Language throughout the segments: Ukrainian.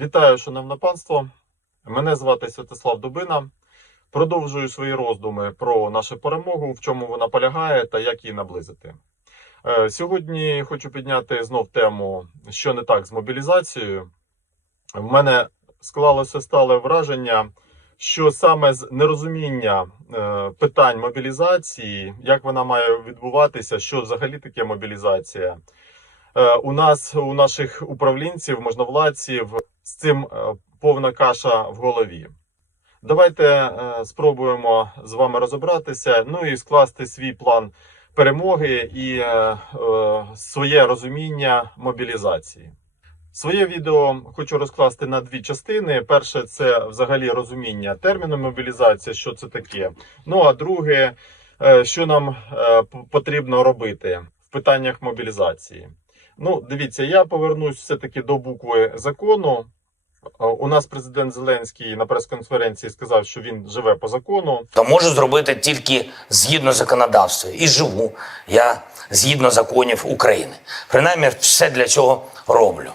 Вітаю, шановне панство. Мене звати Святослав Дубина. Продовжую свої роздуми про нашу перемогу, в чому вона полягає та як її наблизити. Е, Сьогодні хочу підняти знов тему, що не так з мобілізацією. В мене склалося стале враження, що саме з нерозуміння е, питань мобілізації, як вона має відбуватися, що взагалі таке мобілізація. Е, У нас, у наших управлінців, можновладців, з цим е, повна каша в голові. Давайте е, спробуємо з вами розібратися, ну і скласти свій план перемоги і е, своє розуміння мобілізації. Своє відео хочу розкласти на дві частини. Перше це взагалі розуміння терміну мобілізація, що це таке. Ну а друге, що нам потрібно робити в питаннях мобілізації. Ну, дивіться, я повернусь все-таки до букви закону. Е, У нас президент Зеленський на прес-конференції сказав, що він живе по закону. то можу зробити тільки згідно законодавства. І живу я згідно законів України. Принаймні, все для цього роблю.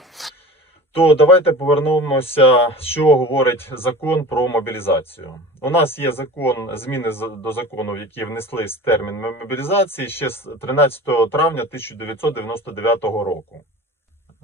То давайте повернемося, що говорить закон про мобілізацію. У нас є закон, зміни до закону, які внесли з термін мобілізації ще з 13 травня 1999 року.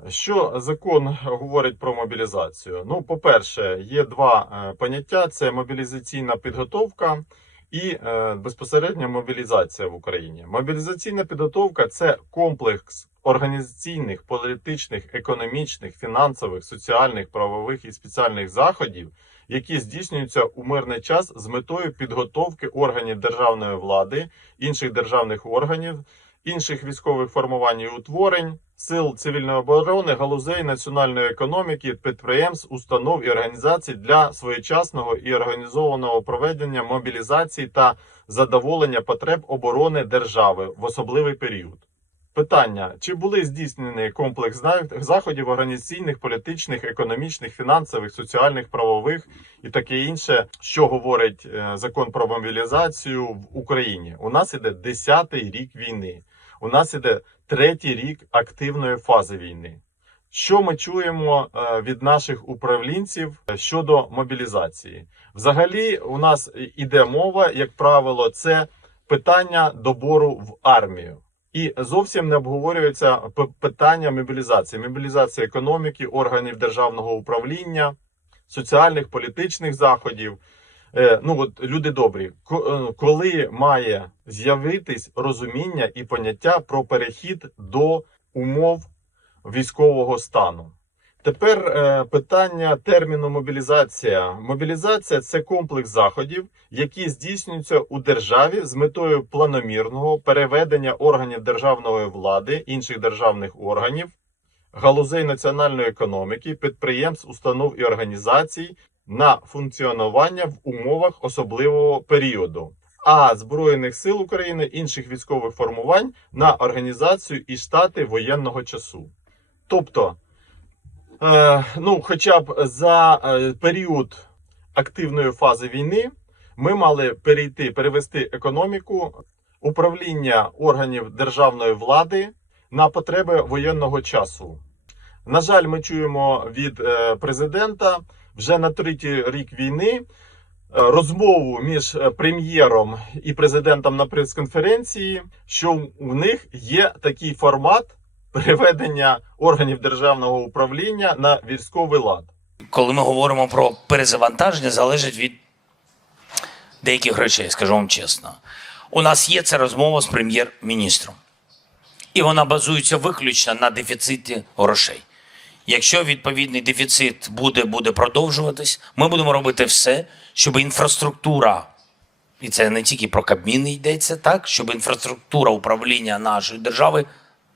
Що закон говорить про мобілізацію? Ну, по-перше, є два е, поняття: це мобілізаційна підготовка і е, безпосередня мобілізація в Україні. Мобілізаційна підготовка це комплекс організаційних, політичних, економічних, фінансових, соціальних, правових і спеціальних заходів, які здійснюються у мирний час з метою підготовки органів державної влади, інших державних органів, інших військових формувань і утворень, сил цивільної оборони, галузей національної економіки, підприємств, установ і організацій для своєчасного і організованого проведення мобілізації та задоволення потреб оборони держави в особливий період. Питання: чи були здійснені комплекс заходів організаційних, політичних, економічних, фінансових, соціальних, правових і таке інше, що говорить е, закон про мобілізацію в Україні? У нас іде 10-й рік війни. У нас іде третій рік активної фази війни. Що ми чуємо е, від наших управлінців е, щодо мобілізації? Взагалі, у нас іде мова, як правило, це питання добору в армію. І зовсім не обговорюється питання мобілізації, мобілізації економіки, органів державного управління, соціальних, політичних заходів. Е, ну от люди добрі, е, коли має з'явитись розуміння і поняття про перехід до умов військового стану. Тепер е, питання терміну мобілізація. Мобілізація це комплекс заходів, які здійснюються у державі з метою планомірного переведення органів державної влади, інших державних органів, галузей національної економіки, підприємств, установ і організацій на функціонування в умовах особливого періоду. А Збройних сил України інших військових формувань на організацію і штати воєнного часу. Тобто, ну, хоча б за е, період активної фази війни ми мали перейти, перевести економіку, управління органів державної влади на потреби воєнного часу. На жаль, ми чуємо від е, президента вже на третій рік війни е, розмову між е, прем'єром і президентом на прес-конференції, що в них є такий формат переведення органів державного управління на військовий лад. Коли ми говоримо про перезавантаження, залежить від деяких речей, скажу вам чесно. У нас є ця розмова з прем'єр-міністром, і вона базується виключно на дефіциті грошей. Якщо відповідний дефіцит буде, буде продовжуватись, ми будемо робити все, щоб інфраструктура, і це не тільки про Кабмін йдеться, так, щоб інфраструктура управління нашої держави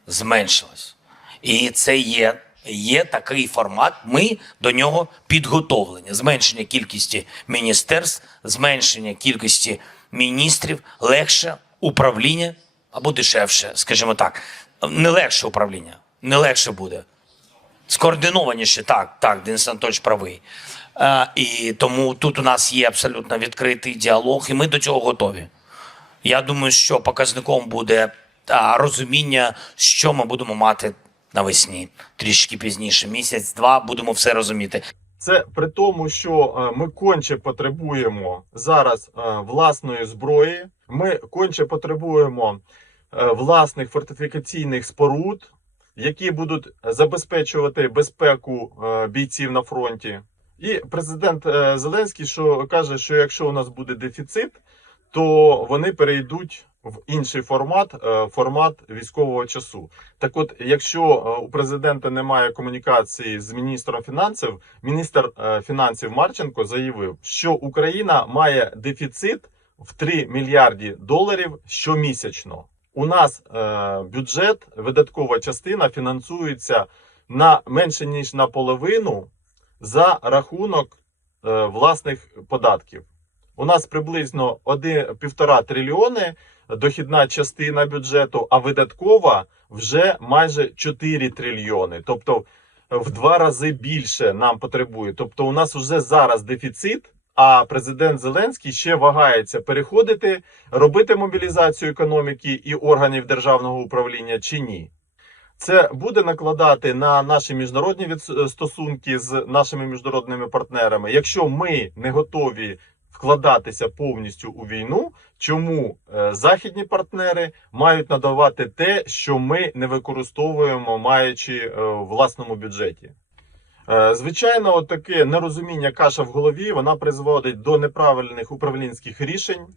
зменшилась. І це є, є такий формат. Ми до нього підготовлені. Зменшення кількості міністерств, зменшення кількості міністрів, легше управління або дешевше, скажімо так. Не легше управління, не легше буде. Скоординованіше, так, так, Денис Анатольович правий. Е, і тому тут у нас є абсолютно відкритий діалог, і ми до цього готові. Я думаю, що показником буде а, розуміння, що ми будемо мати навесні, трішки пізніше, місяць-два будемо все розуміти. Це при тому, що е, ми конче потребуємо зараз е, власної зброї. Ми конче потребуємо е, власних фортифікаційних споруд, які будуть забезпечувати безпеку бійців на фронті. І президент Зеленський що каже, що якщо у нас буде дефіцит, то вони перейдуть в інший формат, е, формат військового часу. Так, от, якщо е, у президента немає комунікації з міністром фінансів, міністр е, фінансів Марченко заявив, що Україна має дефіцит в 3 мільярді доларів щомісячно. У нас бюджет, видаткова частина фінансується на менше ніж наполовину за рахунок власних податків. У нас приблизно 1,5 трильйони дохідна частина бюджету, а видаткова вже майже 4 трильйони. Тобто в два рази більше нам потребує. Тобто, у нас вже зараз дефіцит. А президент Зеленський ще вагається переходити, робити мобілізацію економіки і органів державного управління чи ні. Це буде накладати на наші міжнародні відс- стосунки з нашими міжнародними партнерами. Якщо ми не готові вкладатися повністю у війну, чому е, західні партнери мають надавати те, що ми не використовуємо, маючи е, в власному бюджеті? Е, Звичайно, таке нерозуміння каша в голові вона призводить до неправильних управлінських рішень,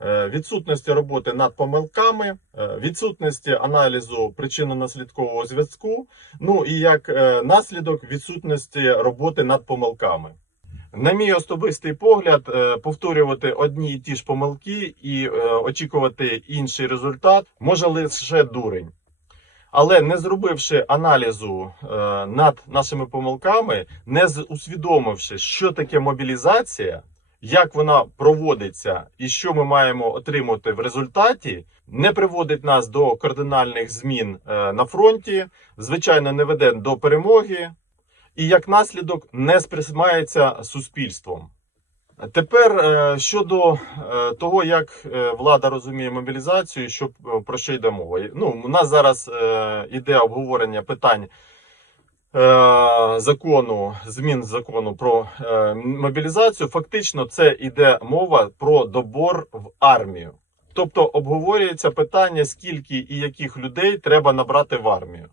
е, відсутності роботи над помилками, е, відсутності аналізу причинно-наслідкового зв'язку. Ну і як е, наслідок відсутності роботи над помилками. На мій особистий погляд, е, повторювати одні і ті ж помилки і е, очікувати інший результат може лише дурень. Але не зробивши аналізу е, над нашими помилками, не усвідомивши, що таке мобілізація, як вона проводиться і що ми маємо отримати в результаті, не приводить нас до кардинальних змін на фронті, звичайно, не веде до перемоги, і як наслідок не сприймається суспільством. Тепер е, щодо е, того, як е, влада розуміє мобілізацію, що про що йде мова. Ну, у нас зараз іде обговорення питань закону, змін закону про мобілізацію. Фактично, це іде мова про добор в армію. Тобто обговорюється питання, скільки і яких людей треба набрати в армію.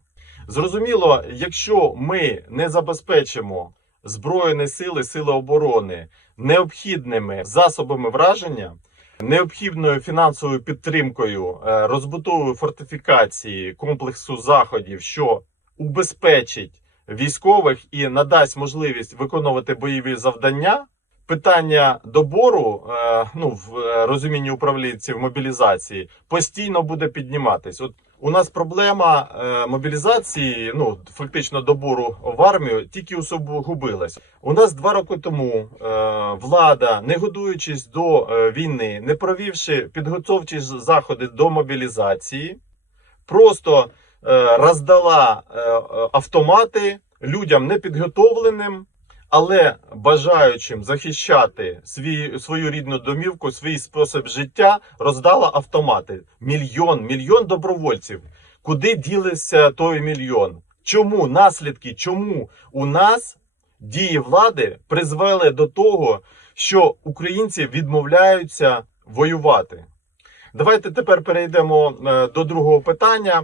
Зрозуміло, якщо ми не забезпечимо Збройні сили, сили оборони необхідними засобами враження, необхідною фінансовою підтримкою, е, розбудовою фортифікації комплексу заходів, що убезпечить військових і надасть можливість виконувати бойові завдання. Питання добору, е, ну в е, розумінні управлінців мобілізації, постійно буде підніматись. От у нас проблема е, мобілізації, ну фактично добору в армію, тільки усугубилась. У нас два роки тому е, влада, не годуючись до е, війни, не провівши підготовчі заходи до мобілізації, просто роздала автомати людям непідготовленим, але бажаючим захищати свій, свою рідну домівку, свій спосіб життя, роздала автомати. Мільйон, мільйон добровольців. Куди ділися той мільйон? Чому наслідки? Чому у нас дії влади призвели до того, що українці відмовляються воювати? Давайте тепер перейдемо е, до другого питання.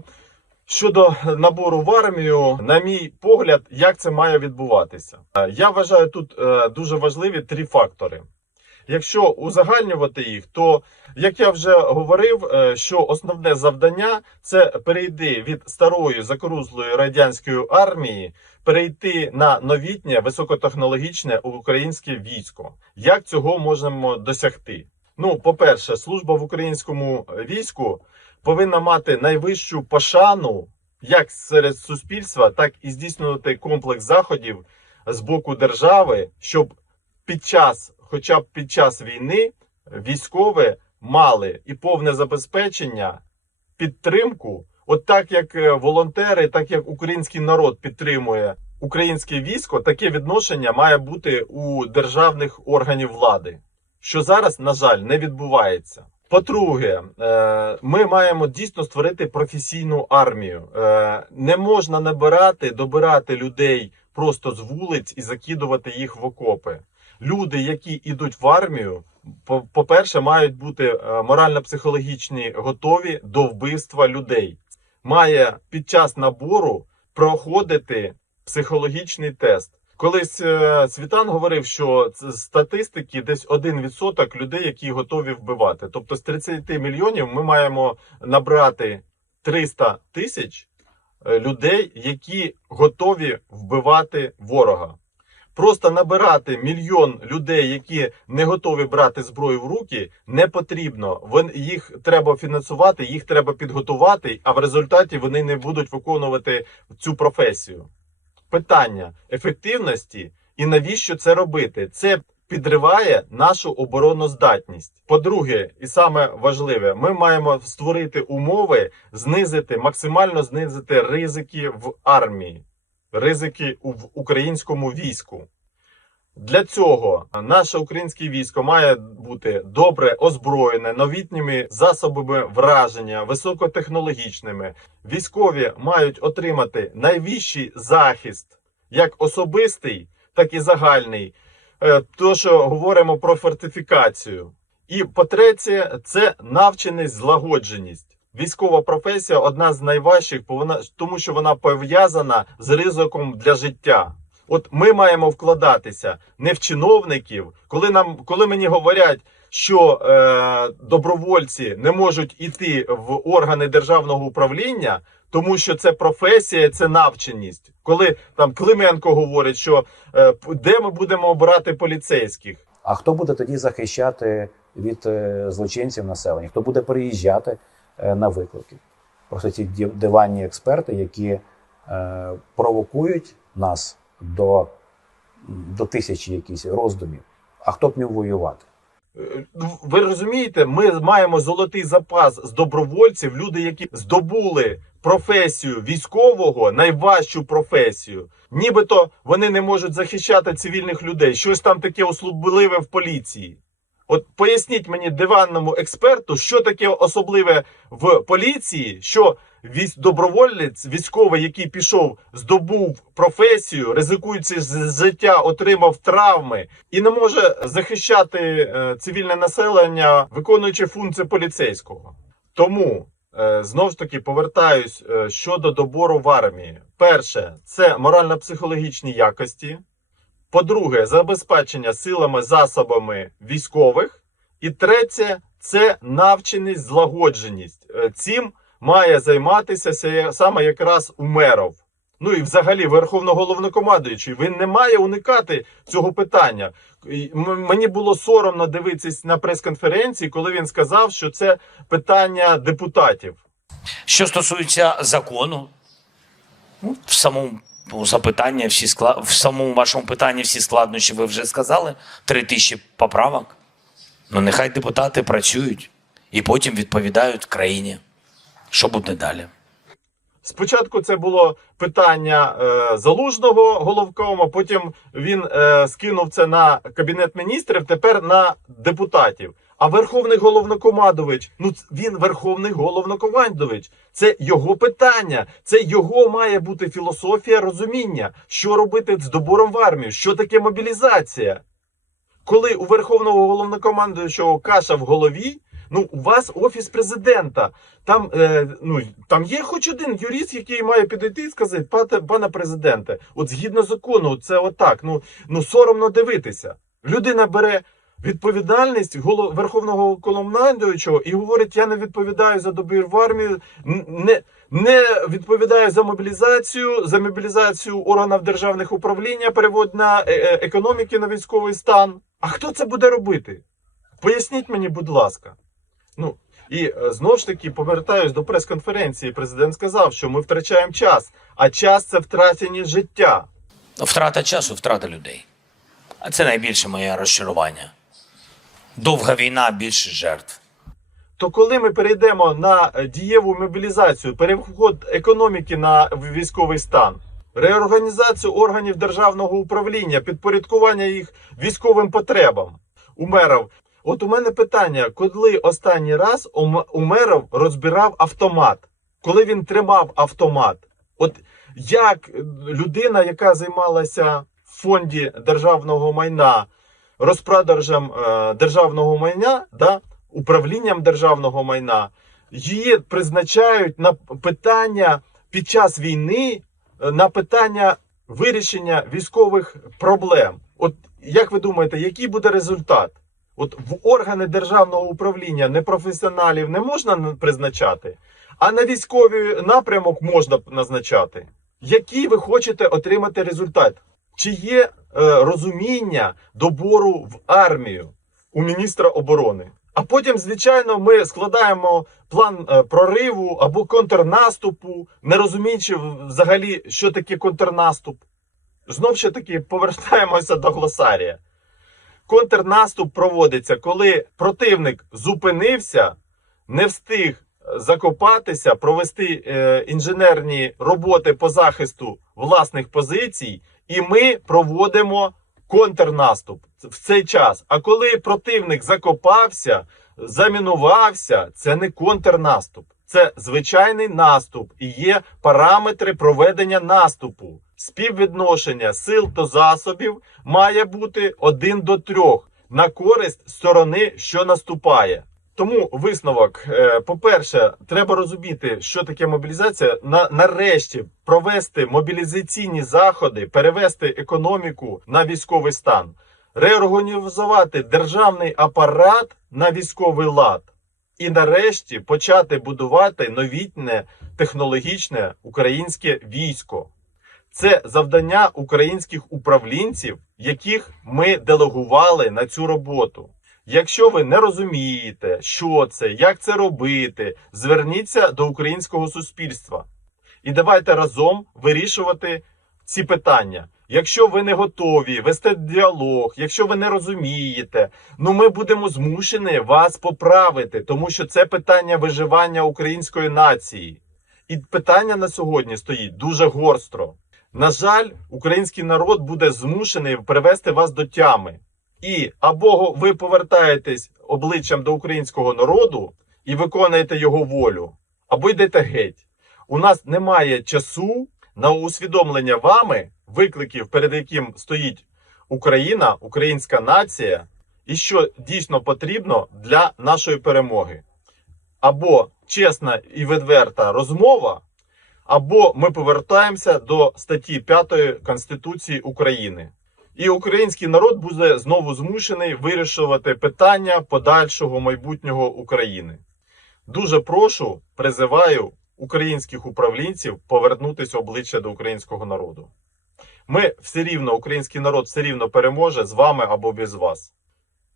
Щодо набору в армію, на мій погляд, як це має відбуватися? Е, Я вважаю тут е, дуже важливі три фактори. Якщо узагальнювати їх, то як я вже говорив, е, що основне завдання це перейти від старої закрузлої радянської армії, перейти на новітнє високотехнологічне українське військо. Як цього можемо досягти? Ну, по-перше, служба в українському війську повинна мати найвищу пошану як серед суспільства, так і здійснювати комплекс заходів з боку держави, щоб під час, хоча б під час війни, військові мали і повне забезпечення, підтримку, от так як е, волонтери, так як український народ підтримує українське військо, таке відношення має бути у державних органів влади, що зараз, на жаль, не відбувається. По-друге, е, ми маємо дійсно створити професійну армію. Е, Не можна набирати, добирати людей просто з вулиць і закидувати їх в окопи. Люди, які йдуть в армію, по- по-перше, мають бути е, морально-психологічні готові до вбивства людей. Має під час набору проходити психологічний тест. Колись е, Світан говорив, що статистики десь 1% людей, які готові вбивати. Тобто з 30 мільйонів ми маємо набрати 300 тисяч е, людей, які готові вбивати ворога. Просто набирати мільйон людей, які не готові брати зброю в руки, не потрібно. Їх треба фінансувати, їх треба підготувати, а в результаті вони не будуть виконувати цю професію. Питання ефективності і навіщо це робити? Це підриває нашу обороноздатність. По-друге, і саме важливе, ми маємо створити умови, знизити максимально знизити ризики в армії, ризики в українському війську. Для цього наше українське військо має бути добре озброєне новітніми засобами враження, високотехнологічними. Військові мають отримати найвищий захист, як особистий, так і загальний. Е, То, що говоримо про фортифікацію. І по-третє, це навченість, злагодженість. Військова професія одна з найважчих, тому що вона пов'язана з ризиком для життя. От ми маємо вкладатися не в чиновників, коли нам, коли мені говорять, що е, добровольці не можуть іти в органи державного управління, тому що це професія, це навченість. Коли там Клименко говорить, що е, де ми будемо обирати поліцейських, А хто буде тоді захищати від е, злочинців населення? Хто буде приїжджати е, на виклики? Просто ці диванні експерти, які е, провокують нас до, до тисячі якісь роздумів. А хто б міг воювати? Е, Ви розумієте, ми маємо золотий запас з добровольців, люди, які здобули професію військового, найважчу професію. Нібито вони не можуть захищати цивільних людей. Щось там таке особливе в поліції. От поясніть мені диванному експерту, що таке особливе в поліції, що військ доброволець, військовий, який пішов, здобув професію, ризикуючи з життя, отримав травми і не може захищати е, цивільне населення, виконуючи функції поліцейського. Тому е, знову ж таки повертаюсь е, щодо добору в армії. Перше, це морально-психологічні якості. По-друге, забезпечення силами, засобами військових. І третє це навченість, злагодженість. Е, Цим має займатися саме якраз Умеров. Ну і взагалі Верховного головнокомандуючий. Він не має уникати цього питання. Мені було соромно дивитися на прес-конференції, коли він сказав, що це питання депутатів. Що стосується закону, ну, в самому запитанні всі скла... в самому вашому питанні всі складнощі ви вже сказали. Три тисячі поправок. Ну, нехай депутати працюють і потім відповідають країні. Що буде далі? Спочатку це було питання е, залужного головкома, потім він е, скинув це на кабінет міністрів, тепер на депутатів. А верховний головнокомандувач, ну він верховний головнокомандувач. Це його питання. Це його має бути філософія розуміння, що робити з добором в армію, що таке мобілізація. Коли у верховного головнокомандуючого каша в голові, ну у вас офіс президента. Там, е, ну, там є хоч один юрист, який має підійти і сказати, пане президенте, от згідно закону, це отак. Ну, ну соромно дивитися. Людина бере відповідальність верховного командуючого і говорить: я не відповідаю за добір в армію, не, не відповідаю за мобілізацію, за мобілізацію органів державних управління, перевод на е- е- економіки на військовий стан. А хто це буде робити? Поясніть мені, будь ласка. Ну і е, знову ж таки повертаюсь до прес-конференції. Президент сказав, що ми втрачаємо час, а час це втрачені життя. Втрата часу, втрата людей. А це найбільше моє розчарування. Довга війна, більше жертв. То коли ми перейдемо на е, дієву мобілізацію, переход економіки на військовий стан, реорганізацію органів державного управління, підпорядкування їх військовим потребам, Умеров, От у мене питання: коли останній раз Ум- Умеров розбирав автомат? Коли він тримав автомат? От як людина, яка займалася в фонді державного майна, розпродажем е, державного майна, да, управлінням державного майна, її призначають на питання під час війни, е, на питання вирішення військових проблем. От як ви думаєте, який буде результат? От в органи державного управління непрофесіоналів не можна призначати, а на військовий напрямок можна назначати. Який ви хочете отримати результат? Чи є е, розуміння добору в армію у міністра оборони? А потім, звичайно, ми складаємо план е, прориву або контрнаступу, не розуміючи взагалі, що таке контрнаступ. Знов ще таки повертаємося до глосарія. Контрнаступ проводиться, коли противник зупинився, не встиг закопатися, провести е, інженерні роботи по захисту власних позицій, і ми проводимо контрнаступ в цей час. А коли противник закопався, замінувався, це не контрнаступ, це звичайний наступ і є параметри проведення наступу. Співвідношення сил та засобів має бути 1 до 3 на користь сторони, що наступає. Тому висновок, е, по-перше, треба розуміти, що таке мобілізація. На нарешті провести мобілізаційні заходи, перевести економіку на військовий стан, реорганізувати державний апарат на військовий лад, і нарешті почати будувати новітнє технологічне українське військо. Це завдання українських управлінців, яких ми делегували на цю роботу. Якщо ви не розумієте, що це, як це робити, зверніться до українського суспільства. І давайте разом вирішувати ці питання. Якщо ви не готові вести діалог, якщо ви не розумієте, ну ми будемо змушені вас поправити, тому що це питання виживання української нації. І питання на сьогодні стоїть дуже горстро. На жаль, український народ буде змушений привести вас до тями. І або ви повертаєтесь обличчям до українського народу і виконуєте його волю, або йдете геть. У нас немає часу на усвідомлення вами викликів, перед яким стоїть Україна, українська нація, і що дійсно потрібно для нашої перемоги. Або чесна і відверта розмова, або ми повертаємося до статті 5 Конституції України. І український народ буде знову змушений вирішувати питання подальшого майбутнього України. Дуже прошу, призиваю українських управлінців повернутися обличчя до українського народу. Ми все рівно, український народ все рівно переможе з вами або без вас.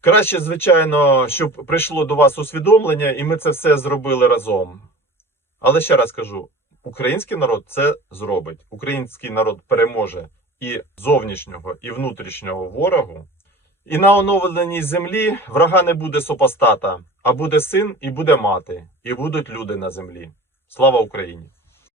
Краще, звичайно, щоб прийшло до вас усвідомлення, і ми це все зробили разом. Але ще раз кажу: український народ це зробить. Український народ переможе і зовнішнього, і внутрішнього ворогу. І на оновленій землі врага не буде супостата, а буде син і буде мати, і будуть люди на землі. Слава Україні!